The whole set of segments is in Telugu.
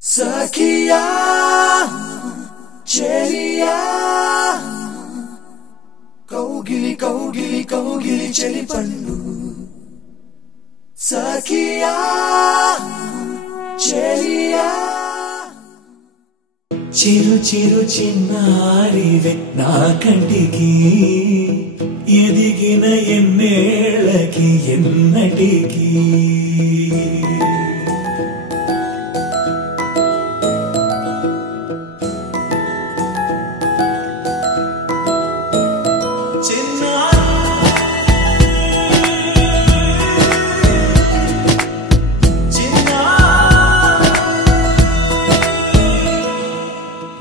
Sakia, Chelia, Kaugili, Kaugili, Kaugili, Cheli Pandu. Sakia, Chelia. Chiru chiru chinnarive na kantiki ఎదిగిన ఎన్నేళ్ళకి ఎన్నటికి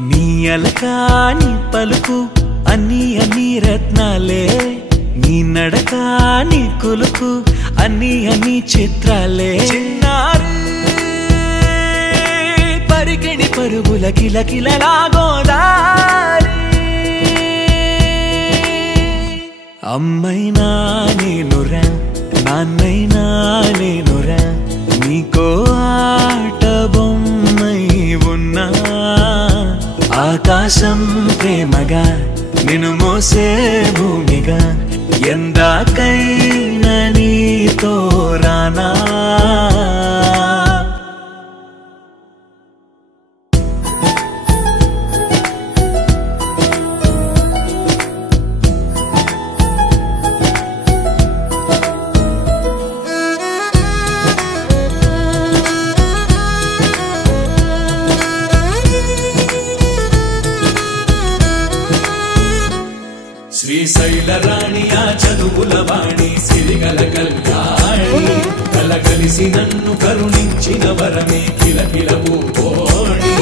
నీ అలకాని పలుకు అన్ని అన్ని రత్నాలే నీ నడక నీ కులుకు అన్ని అన్ని చిత్రాలే చిన్నారు పరికిణి పరుగుల కిలకిలలా గోదారి అమ్మైనా నేనురా నాన్నైనా నేనురా నీకో ఆట బొమ్మై ఉన్నా ఆకాశం ప్రేమగా నిన్ను మోసే భూమిగా ఎందాకైనా నీతో రానా శ్రీశైల రాణి ఆ చదువుల వాణి సిరిగల కళ్యాణి కలగలిసి నన్ను కరుణించిన వరమే కిలకిల పూకోణి